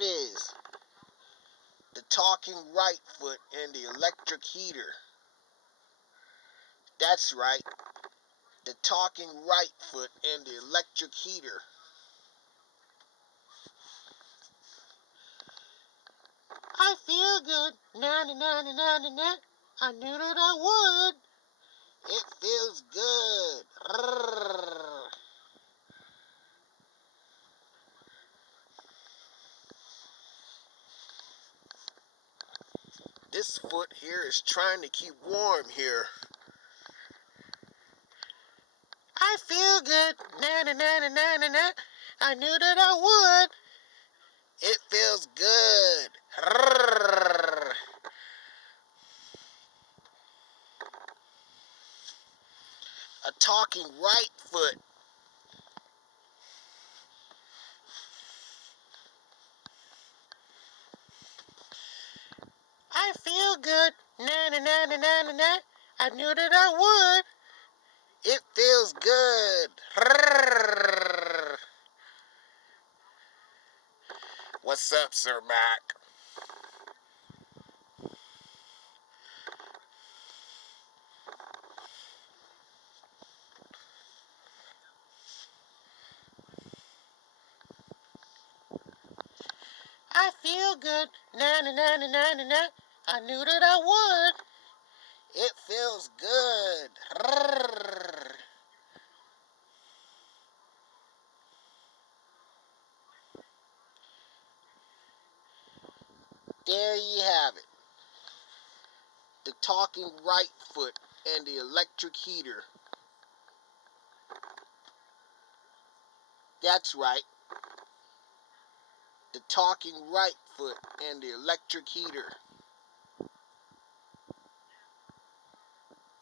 it is. The talking right foot and the electric heater. That's right. The talking right foot and the electric heater. I feel good. Na na na na na na na. I knew that I would. It feels good. Rrrr. This foot here is trying to keep warm here. I feel good. Na na na na na na na. I knew that I would. It feels good. Rrrr. A talking right foot. I feel good. Na na na na na na na. I knew that I would. It feels good. Rrrr. What's up, Sir Mac? I feel good. Na na na na na na na. I knew that I would. It feels good. Rrrr. There you have it. The talking right foot and the electric heater. That's right. The talking right foot and the electric heater.